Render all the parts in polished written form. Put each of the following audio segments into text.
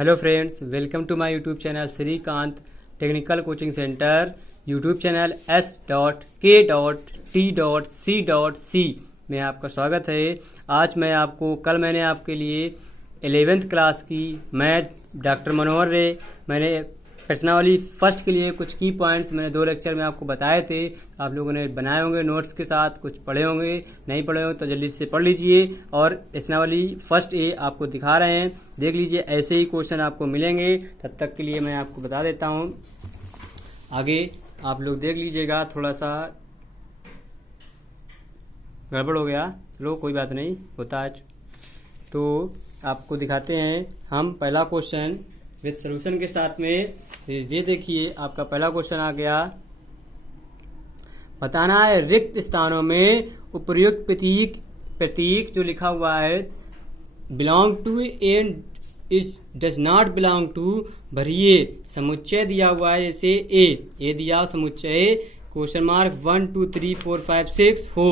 Hello friends, welcome to my YouTube channel Shrikant technical coaching centre. YouTube channel S.K.T.C.C में आपका स्वागत है। आज मैंने आपके लिए 11th क्लास की मैथ डॉक्टर मनोहर रे मैंने प्रश्नावली फर्स्ट के लिए कुछ की पॉइंट्स मैंने 2 लेक्चर में आपको बताए थे। आप लोगों ने बनाए होंगे नोट्स के साथ, कुछ पढ़े होंगे, नहीं पढ़े होंगे तो जल्दी से पढ़ लीजिए। और प्रश्नावली फर्स्ट ए आपको दिखा रहे हैं, देख लीजिए। ऐसे ही क्वेश्चन आपको मिलेंगे, तब तक के लिए मैं आपको बता देता हूँ। आगे आप लोग देख लीजिएगा। थोड़ा सा गड़बड़ हो गया, चलो कोई बात नहीं, होता है। तो आपको दिखाते हैं हम पहला क्वेश्चन विद सॉल्यूशन के साथ में। ये देखिए, आपका पहला क्वेश्चन आ गया। बताना है रिक्त स्थानों में उपर्युक्त प्रतीक जो लिखा हुआ है belong to and is does not belong to, भरिए। समुच्चय दिया हुआ है, जैसे ए दिया समुच्चय क्वेश्चन मार्क 1 2 3 4 5 6 हो।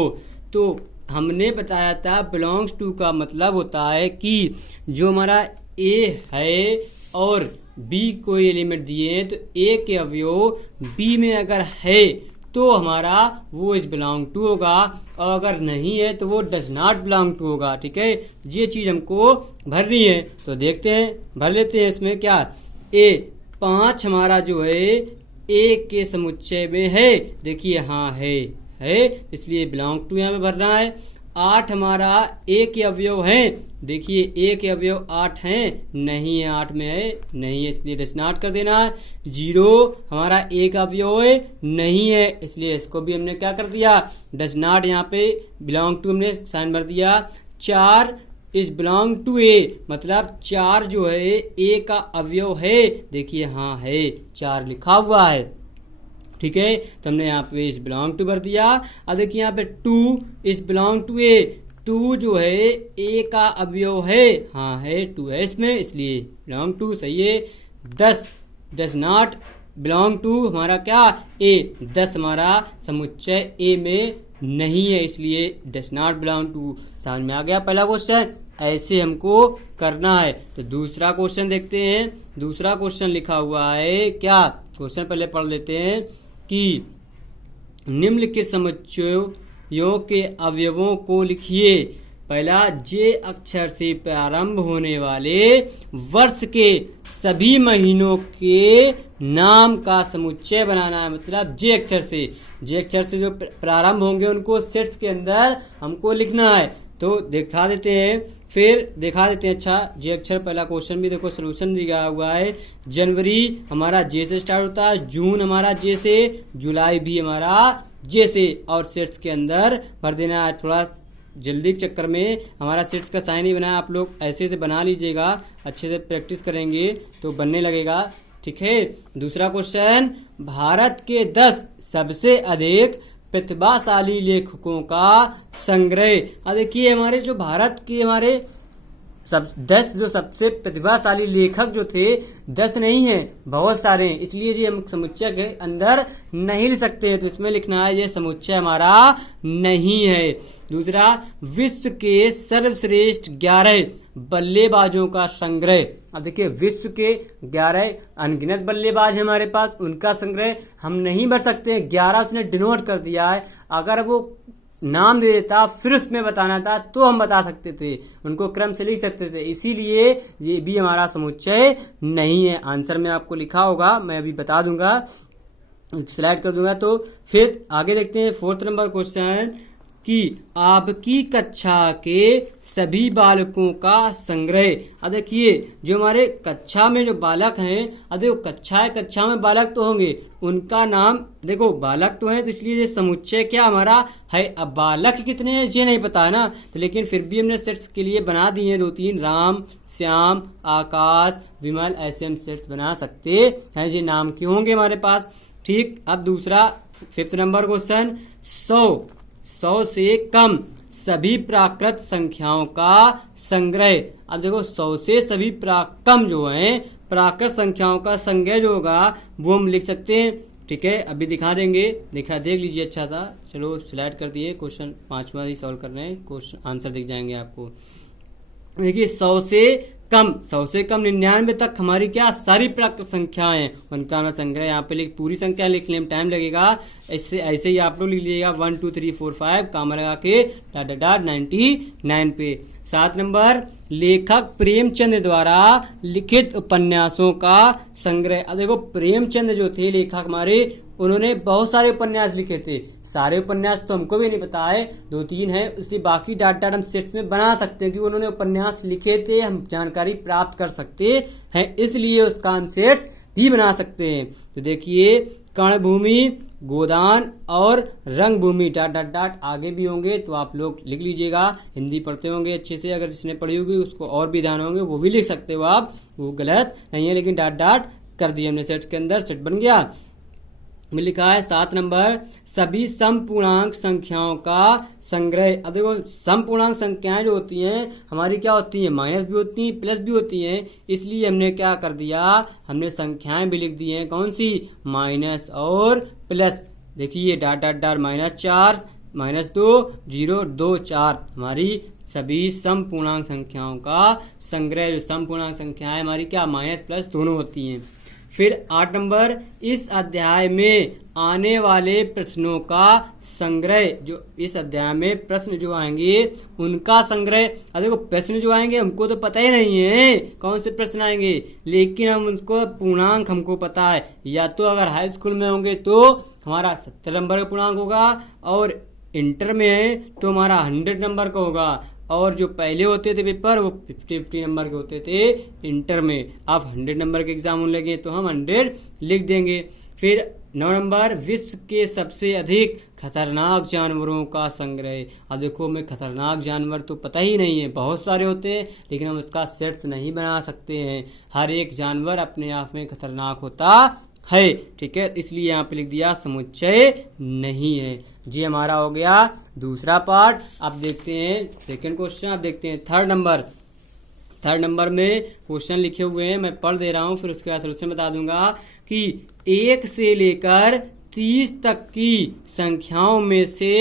तो हमने बताया था बिलोंग्स टू का मतलब होता है कि जो हमारा ए है और बी कोई एलिमेंट दिए हैं, तो ए के अवयव बी में अगर है तो हमारा वो इज बिलोंग टू होगा, और अगर नहीं है तो वो डज नॉट बिलोंग टू होगा। ठीक है, ये चीज हमको भरनी है। तो देखते हैं, भर लेते हैं। इसमें क्या ए 5 हमारा जो है ए के समुच्चय में है, देखिए हाँ है, इसलिए बिलोंग टू यहाँ पे भरना है। 8 हमारा ए के अवयव है, देखिए ए के अवयव 8 हैं, नहीं है, 8 में है, नहीं है, इसलिए डज नॉट कर देना है। 0 हमारा ए का अवयव है, नहीं है, इसलिए इसको भी हमने क्या कर दिया, डज नॉट, यहाँ पे बिलोंग टू हमने साइन भर दिया। 4 इज बिलोंग टू ए, मतलब 4 जो है ए का अवयव है, देखिए हाँ है, 4 लिखा हुआ है। ठीक है, तो हमने यहाँ पे इस बिलोंग टू भर दिया। अब देखिए यहाँ पे 2 इस बिलोंग टू ए, 2 जो है ए का अवयव है, हाँ है, 2 है इसमें, इसलिए बिलोंग टू सही है। 10 डज नॉट बिलोंग टू, हमारा क्या ए, 10 हमारा समुच्चय ए में नहीं है, इसलिए डज नॉट बिलोंग टू। समझ में आ गया पहला क्वेश्चन, ऐसे हमको करना है। तो दूसरा क्वेश्चन देखते हैं। दूसरा क्वेश्चन लिखा हुआ है क्या, क्वेश्चन पहले पढ़ लेते हैं कि निम्नलिखित समुच्चयों के अवयवों को लिखिए। पहला, जे अक्षर से प्रारंभ होने वाले वर्ष के सभी महीनों के नाम का समुच्चय बनाना है, मतलब जे अक्षर से जो प्रारंभ होंगे उनको सेट्स के अंदर हमको लिखना है। तो दिखा देते हैं, फिर दिखा देते हैं। अच्छा, जे अक्षर पहला क्वेश्चन भी देखो, सोल्यूशन दिया हुआ है। जनवरी हमारा जे से स्टार्ट होता है, जून हमारा जे से, जुलाई भी हमारा जे से, और सेट्स के अंदर भर देना है। थोड़ा जल्दी के चक्कर में हमारा सेट्स का साइन ही बनाया, आप लोग ऐसे से बना लीजिएगा, अच्छे से प्रैक्टिस करेंगे तो बनने लगेगा। ठीक है, दूसरा क्वेश्चन, भारत के 10 सबसे अधिक प्रतिभाशाली लेखकों का संग्रह। अब देखिए, हमारे जो भारत के 10 जो सबसे प्रतिभाशाली लेखक जो थे, 10 नहीं है, बहुत सारे हैं, इसलिए जी हम समुच्चय के अंदर नहीं लिख सकते हैं, तो इसमें लिखना है ये समुच्चय हमारा नहीं है। दूसरा, विश्व के सर्वश्रेष्ठ 11 बल्लेबाजों का संग्रह। अब देखिए, विश्व के 11 अनगिनत बल्लेबाज हैं हमारे पास, उनका संग्रह हम नहीं भर सकते। 11 उसने डिनोट कर दिया है, अगर वो नाम दे देता फिर उसमें बताना था तो हम बता सकते थे, उनको क्रम से लिख सकते थे, इसीलिए ये भी हमारा समुच्चय नहीं है। आंसर में आपको लिखा होगा, मैं अभी बता दूंगा, स्लाइड कर दूंगा। तो फिर आगे देखते हैं 4th नंबर क्वेश्चन कि आपकी कक्षा के सभी बालकों का संग्रह। अब देखिए, जो हमारे कक्षा में जो बालक हैं, अब देखो कक्षा में बालक तो होंगे, उनका नाम देखो, बालक तो हैं, तो इसलिए ये समुच्चय क्या हमारा है। अब बालक कितने हैं ये नहीं पता है ना, तो लेकिन फिर भी हमने सेट्स के लिए बना दिए हैं 2-3, राम, श्याम, आकाश, विमल, ऐसे हम सेट्स बना सकते हैं। ये नाम क्यों होंगे हमारे पास। ठीक, अब दूसरा 5th नंबर क्वेश्चन, 100 से कम सभी प्राकृत संख्याओं का संग्रह। अब देखो, 100 से सभी कम जो हैं प्राकृत संख्याओं का संग्रह जो होगा वो हम लिख सकते हैं। ठीक है, अभी दिखा देंगे, देख लीजिए, अच्छा था। चलो स्लाइड कर दिए, क्वेश्चन 5वां ही सॉल्व कर रहे हैं, क्वेश्चन आंसर दिख जाएंगे आपको। देखिए 100 से कम 100 से कम 99 तक हमारी क्या सारी प्राकृत संख्याएं, उनका हमारा संग्रह यहाँ पे पूरी संख्या लिखने में टाइम लगेगा। ऐसे ही आप लोग लिख लीजिएगा 1 2 3 4 5 कामा लगा के डॉट 99 पे। 7 नंबर लेखक प्रेमचंद द्वारा लिखित उपन्यासों का संग्रह। अब देखो प्रेमचंद जो थे लेखक हमारे, उन्होंने बहुत सारे उपन्यास लिखे थे। सारे उपन्यास तो हमको भी नहीं पता है, 2-3 है, इसलिए बाकी डाटा हम सेट्स में बना सकते हैं, क्योंकि उन्होंने उपन्यास लिखे थे, हम जानकारी प्राप्त कर सकते हैं, इसलिए उसका हम सेट्स भी बना सकते हैं। तो देखिए कर्णभूमि, गोदान और रंगभूमि डॉट आगे भी होंगे, तो आप लोग लिख लीजिएगा। हिंदी पढ़ते होंगे अच्छे से, अगर जिसने पढ़ी होगी उसको और भी ध्यान होंगे, वो भी लिख सकते हो आप, वो गलत नहीं है, लेकिन डॉट कर दिए हमने सेट्स के अंदर, सेट बन गया। में लिखा है 7 नंबर सभी समपूर्णांक संख्याओं का संग्रह। अब देखो समपूर्णांक संख्याएं जो होती हैं हमारी क्या होती हैं, माइनस भी होती हैं प्लस भी होती हैं, इसलिए हमने क्या कर दिया, हमने संख्याएं भी लिख दी हैं, कौन सी, माइनस और प्लस। देखिए डॉट -4 -2 0 2 4 हमारी सभी समपूर्णांक संख्याओं का संग्रह। जो समपूर्णांक संख्याएं हमारी क्या माइनस प्लस दोनों होती हैं। फिर 8 नंबर इस अध्याय में आने वाले प्रश्नों का संग्रह। जो इस अध्याय में प्रश्न जो आएंगे उनका संग्रह। अब देखो प्रश्न जो आएंगे हमको तो पता ही नहीं है कौन से प्रश्न आएंगे, लेकिन हम उसको पूर्णांक हमको पता है। या तो अगर हाई स्कूल में होंगे तो हमारा 70 नंबर का पूर्णांक होगा, और इंटर में है तो हमारा 100 नंबर का होगा, और जो पहले होते थे पेपर वो 50 नंबर के होते थे इंटर में। अब 100 नंबर के एग्जाम होने लगे तो हम 100 लिख देंगे। फिर 9 नंबर विश्व के सबसे अधिक खतरनाक जानवरों का संग्रह। अब देखो हमें खतरनाक जानवर तो पता ही नहीं है, बहुत सारे होते हैं, लेकिन हम उसका सेट्स नहीं बना सकते हैं। हर एक जानवर अपने आप में खतरनाक होता है, ठीक है, इसलिए यहाँ पे लिख दिया समुच्चय नहीं है। जी हमारा हो गया दूसरा पार्ट। अब देखते हैं सेकंड क्वेश्चन। अब देखते हैं थर्ड नंबर में क्वेश्चन लिखे हुए हैं, मैं पढ़ दे रहा हूँ, फिर उसके बाद सोल्यूशन बता दूंगा कि 1 से लेकर 30 तक की संख्याओं में से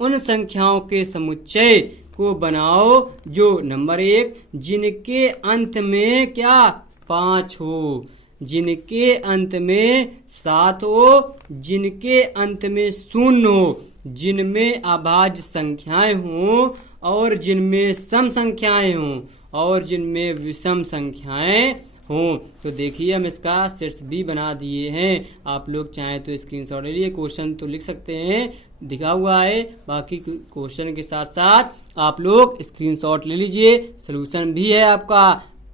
उन संख्याओं के समुच्चय को बनाओ जो नंबर 1 जिनके अंत में क्या 5 हो, जिनके अंत में 7 हो, जिनके अंत में 0 हो, जिनमें अभाज्य संख्याएं हों और जिनमें सम संख्याएं हों और जिनमें विषम संख्याएं हों। तो देखिए हम इसका सेट्स भी बना दिए हैं, आप लोग चाहें तो स्क्रीनशॉट ले लिए, क्वेश्चन तो लिख सकते हैं, दिखा हुआ है, बाकी क्वेश्चन के साथ साथ आप लोग स्क्रीनशॉट ले लीजिए। सोल्यूशन भी है आपका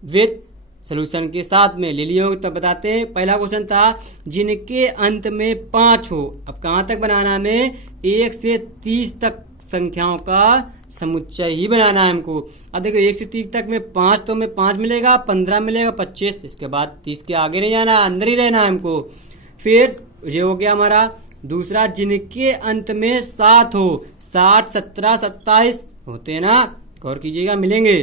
विद सोल्यूशन के साथ में, ले लिए होंगे तब बताते हैं। पहला क्वेश्चन था जिनके अंत में 5 हो। अब कहाँ तक बनाना है हमें, 1 से 30 तक संख्याओं का समुच्चय ही बनाना है हमको। अब देखो 1 से 30 तक में 5 तो हमें 5 मिलेगा, 15 मिलेगा, 25, इसके बाद 30 के आगे नहीं जाना, अंदर ही रहना है हमको। फिर ये हो गया हमारा दूसरा, जिनके अंत में 7 हो, 7 17 27 होते हैं ना, गौर कीजिएगा मिलेंगे,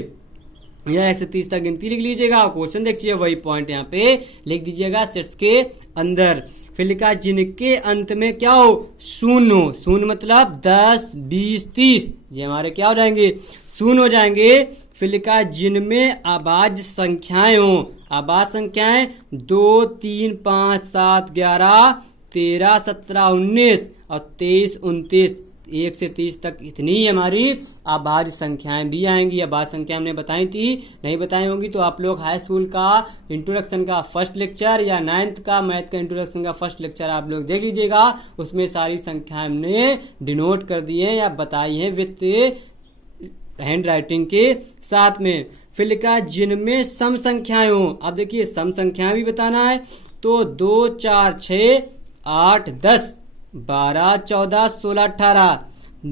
या 1 से 30 तक गिनती लिख लीजिएगा, क्वेश्चन देखिए वही पॉइंट यहाँ पे लिख दीजिएगा सेट्स के अंदर। फिर लिखा जिनके अंत में क्या हो 0 हो, 0 मतलब 10 20 30, ये हमारे क्या हो जाएंगे 0 हो जाएंगे। फिर लिखा जिनमें अभाज्य संख्याएं हो, अभाज्य संख्याएं 2 3 5 7 11 13 17 19 और 23 29, 1 से 30 तक इतनी हमारी अभाज्य संख्याएं भी आएंगी। अभाज्य संख्या हमने बताई थी, नहीं बताई होंगी तो आप लोग हाई स्कूल का इंट्रोडक्शन का फर्स्ट लेक्चर या 9th का मैथ का इंट्रोडक्शन का फर्स्ट लेक्चर आप लोग देख लीजिएगा, उसमें सारी संख्याएं हमने डिनोट कर दी हैं या बताई हैं विथ हैंड राइटिंग के साथ में। फिर लिखा जिनमें सम संख्याएं हो। अब देखिए सम संख्याएं भी बताना है, तो 2 4 6 8 10 12 14 16 18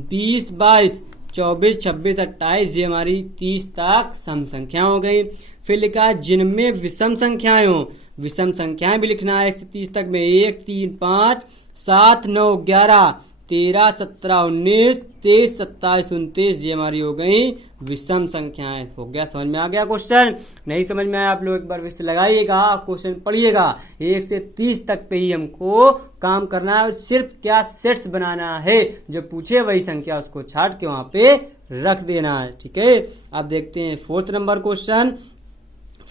20 22 24 26 28, ये हमारी 30 तक सम संख्या हो गई। फिर लिखा जिनमें विषम संख्याएं हो, विषम संख्याएं भी लिखना है 1 से 30 तक में 1 3 5 7 9 11 13 17 19 23 27 29, ये हमारी हो गई विषम संख्याएं। हो गया, समझ में आ गया क्वेश्चन? नहीं समझ में आया आप लोग एक बार फिर से लगाइएगा, क्वेश्चन पढ़िएगा। 1 से 30 तक पे ही हमको काम करना है और सिर्फ क्या सेट्स बनाना है, जो पूछे वही संख्या उसको छाट के वहां पे रख देना है, ठीक है। अब देखते हैं 4th number question.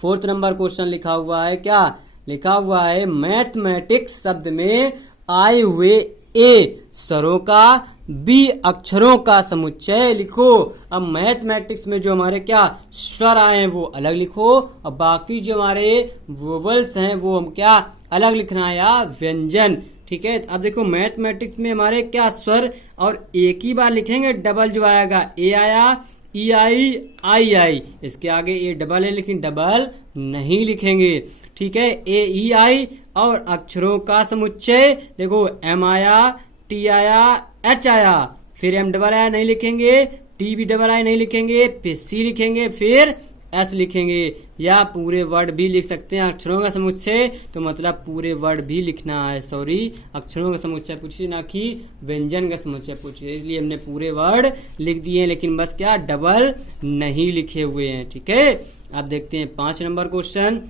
4th number question लिखा हुआ है, क्या लिखा हुआ है, मैथमेटिक्स शब्द में आए हुए ए स्वरों का बी अक्षरों का समुच्चय लिखो। अब मैथमेटिक्स में जो हमारे क्या स्वर आए हैं वो अलग लिखो, और बाकी जो हमारे वोवल्स हैं वो हम क्या अलग लिखना है या व्यंजन। ठीक है, अब देखो मैथमेटिक्स में हमारे क्या स्वर और एक ही बार लिखेंगे, डबल जो आएगा, ए आया, ई आई, आई आई, इसके आगे ए डबल है लेकिन डबल नहीं लिखेंगे। ठीक है, ए ई आई और अक्षरों का समुच्चय, देखो एम आया, टी आया, एच आया, फिर एम डबल आया नहीं लिखेंगे, टी भी डबल आई नहीं लिखेंगे, फिर सी लिखेंगे, फिर एस लिखेंगे, या पूरे वर्ड भी लिख सकते हैं। अक्षरों का समुच्चय तो मतलब पूरे वर्ड भी लिखना है, सॉरी अक्षरों का समुच्चय पूछिए ना कि व्यंजन का समुच्चय पूछिए, इसलिए हमने पूरे वर्ड लिख दिए हैं लेकिन बस क्या डबल नहीं लिखे हुए हैं। ठीक है, अब देखते हैं 5 नंबर क्वेश्चन।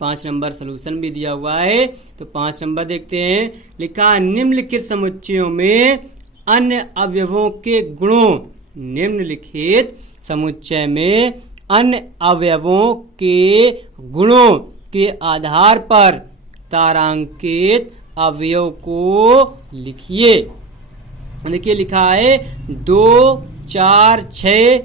5 नंबर सोल्यूशन भी दिया हुआ है, तो 5 नंबर देखते हैं। लिखा निम्नलिखित समुच्चयों में अन्य अवयवों के गुणों, निम्नलिखित समुच्चय में अन्य अवयवों के गुणों के आधार पर तारांकित अवयव को लिखिए। देखिए लिखा है 2, 4, 6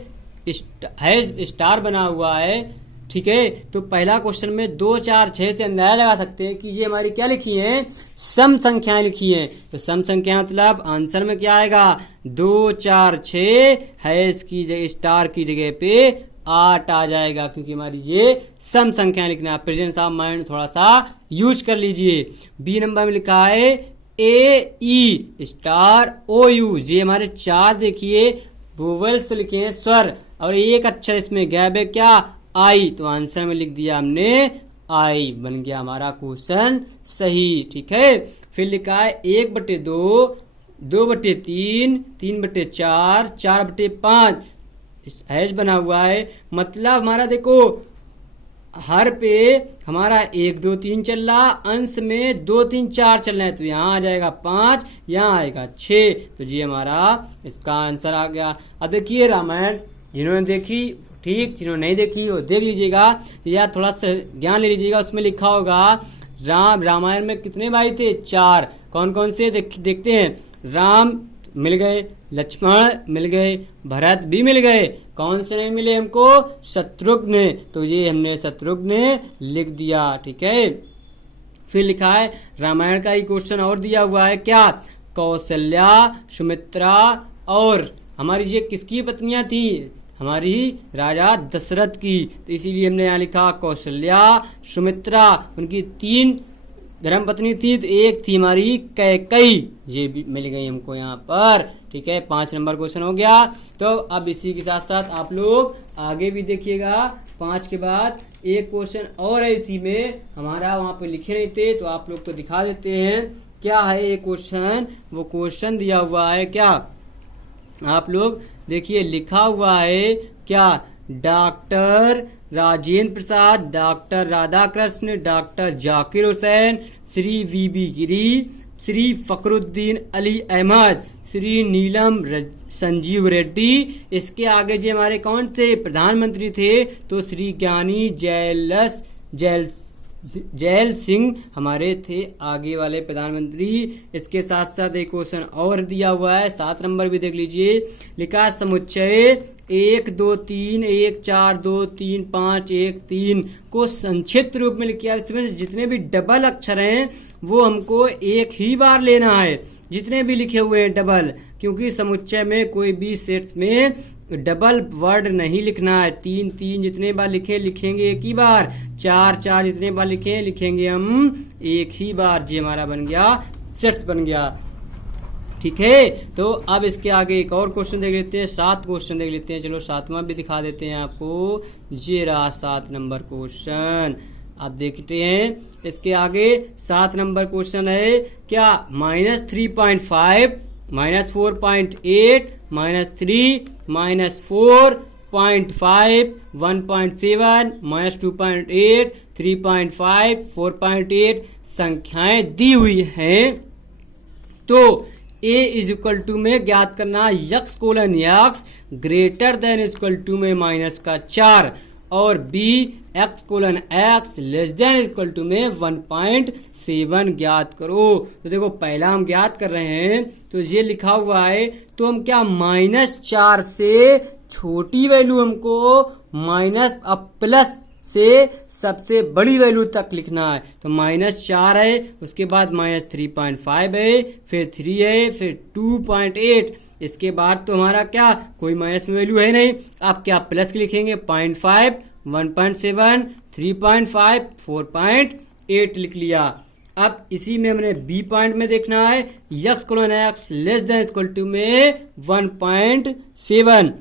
है, स्टार बना हुआ है। ठीक है, तो पहला क्वेश्चन में 2, 4, 6 से अंदाजा लगा सकते हैं कि ये हमारी क्या लिखी है, सम संख्याएं लिखी हैं। तो सम संख्या मतलब आंसर में क्या आएगा, 2, 4, 6 हैश की जगह स्टार की जगह पे 8 आ जाएगा, क्योंकि हमारी ये सम संख्याएं लिखना है। प्रेजेंस ऑफ माइंड थोड़ा सा यूज कर लीजिए। बी नंबर में लिखा है ए ई स्टार ओ यू, ये हमारे 4 देखिए वोवेल्स लिखे हैं, स्वर, और एक अक्षर इसमें गैप है क्या, आई, तो आंसर में लिख दिया हमने आई, बन गया हमारा क्वेश्चन सही। ठीक है, फिर लिखा है 1/2, 2/3, 3/4, 4/5 हैश बना हुआ है। मतलब हमारा देखो हर पे हमारा 1, 2, 3 चल रहा, अंश में 2, 3, 4 चल रहे हैं, तो यहाँ आ जाएगा 5, यहाँ आएगा 6, तो ये हमारा इसका आंसर आ गया। अब देखिए रामायण जिन्होंने देखी ठीक, जिन्होंने नहीं देखी वो देख लीजिएगा या थोड़ा सा ज्ञान ले लीजिएगा। उसमें लिखा होगा रामायण में कितने भाई थे, 4। कौन कौन से देखते हैं, राम मिल गए, लक्ष्मण मिल गए, भरत भी मिल गए, कौन से नहीं मिले हमको, शत्रुघ्न, तो ये हमने शत्रुघ्न लिख दिया। ठीक है, फिर लिखा है रामायण का ही क्वेश्चन और दिया हुआ है, क्या कौशल्या, सुमित्रा और हमारी ये किसकी पत्नियां थी, हमारी राजा दशरथ की, तो इसीलिए हमने यहाँ लिखा कौशल्या, सुमित्रा, उनकी 3 धर्म पत्नी थी, तो एक थी हमारी कैकई, ये भी मिल गई हमको यहाँ पर। ठीक है, 5 नंबर क्वेश्चन हो गया। तो अब इसी के साथ साथ आप लोग आगे भी देखिएगा, 5 के बाद एक क्वेश्चन और है इसी में, हमारा वहां पे लिखे नहीं थे तो आप लोग को दिखा देते हैं क्या है ये क्वेश्चन। वो क्वेश्चन दिया हुआ है, क्या आप लोग देखिए लिखा हुआ है, क्या doctor Rajendra Prasad, doctor Radhakrishna, doctor Zakir Hussain, Shri वीबी गिरी, श्री फखरुद्दीन अली अहमद, श्री नीलम संजीव रेड्डी, इसके आगे जो हमारे कौन थे, प्रधानमंत्री थे, तो श्री ज्ञानी जैल सिंह हमारे थे आगे वाले प्रधानमंत्री। इसके साथ साथ एक क्वेश्चन और दिया हुआ है, 7 नंबर भी देख लीजिए। लिखा समुच्चय 1, 2, 3, 1, 4, 2, 3, 5, 1, 3 को संक्षिप्त रूप में लिखा। इसमें से जितने भी डबल अक्षर हैं वो हमको एक ही बार लेना है, जितने भी लिखे हुए हैं डबल, क्योंकि समुच्चय में कोई भी सेट्स में डबल वर्ड नहीं लिखना है। 3, 3 जितने बार लिखेंगे एक ही बार, 4, 4 जितने बार लिखेंगे हम एक ही बार। जी हमारा बन गया सेट बन गया। ठीक है, तो अब इसके आगे एक और क्वेश्चन देख लेते हैं, 7 क्वेश्चन देख लेते हैं। चलो 7वां भी दिखा देते हैं आपको, ये रहा 7 नंबर क्वेश्चन। आप देखते हैं इसके आगे 7 नंबर क्वेश्चन है, क्या -3.5, -4.8, -3, -4.5, 1.7, -2.8, 3.5, 4.8 संख्याएं दी हुई हैं। तो A = में ज्ञात करना x:(x) ग्रेटर देन = में -4 और B x less than equal to में 1.7 ज्ञात करो। तो देखो पहला हम ज्ञात कर रहे हैं तो ये लिखा हुआ है, तो हम क्या -4 से छोटी वैल्यू हमको माइनस अब प्लस से सबसे बड़ी वैल्यू तक लिखना है। तो -4 है, उसके बाद -3.5 है, फिर 3 है, फिर 2.8, इसके बाद तो हमारा क्या कोई माइनस में वैल्यू है नहीं। आप क्या प्लस लिखेंगे 0.5, 1.7, 3.5, 4.8 लिख लिया। अब इसी में हमने बी पॉइंट में देखना है, x less than equal to में 1.7,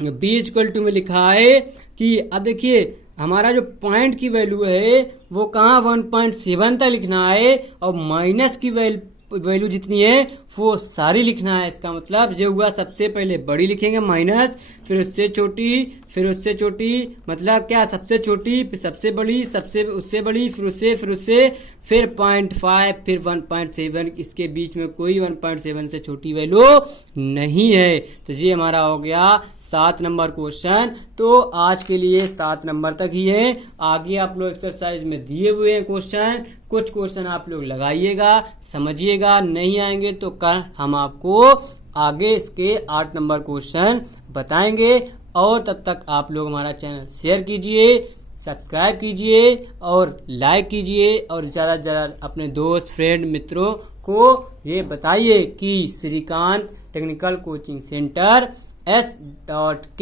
बी इक्वल टू में लिखा है कि अब देखिए हमारा जो पॉइंट की वैल्यू है वो कहाँ 1.7 तक लिखना है, और माइनस की वैल्यू जितनी है वो सारी लिखना है। इसका मतलब जो हुआ सबसे पहले बड़ी लिखेंगे माइनस, फिर उससे छोटी, फिर उससे छोटी, मतलब क्या सबसे छोटी, फिर सबसे बड़ी, सबसे उससे बड़ी, फिर उससे, फिर 0.5, फिर 1.7, इसके बीच में कोई 1.7 से छोटी वैल्यू नहीं है। तो ये हमारा हो गया 7 नंबर क्वेश्चन। तो आज के लिए 7 नंबर तक ही है। आगे आप लोग एक्सरसाइज में दिए हुए हैं क्वेश्चन, कुछ क्वेश्चन आप लोग लगाइएगा, समझिएगा, नहीं आएंगे तो कल हम आपको आगे इसके 8 नंबर क्वेश्चन बताएंगे। और तब तक आप लोग हमारा चैनल शेयर कीजिए, सब्सक्राइब कीजिए और लाइक कीजिए, और ज़्यादा से ज़्यादा अपने दोस्त, फ्रेंड, मित्रों को ये बताइए कि Shrikant technical coaching centre s.k.t.c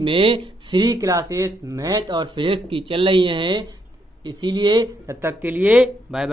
में फ्री क्लासेस मैथ और फिजिक्स की चल रही हैं। इसीलिए तब तक के लिए बाय बाय।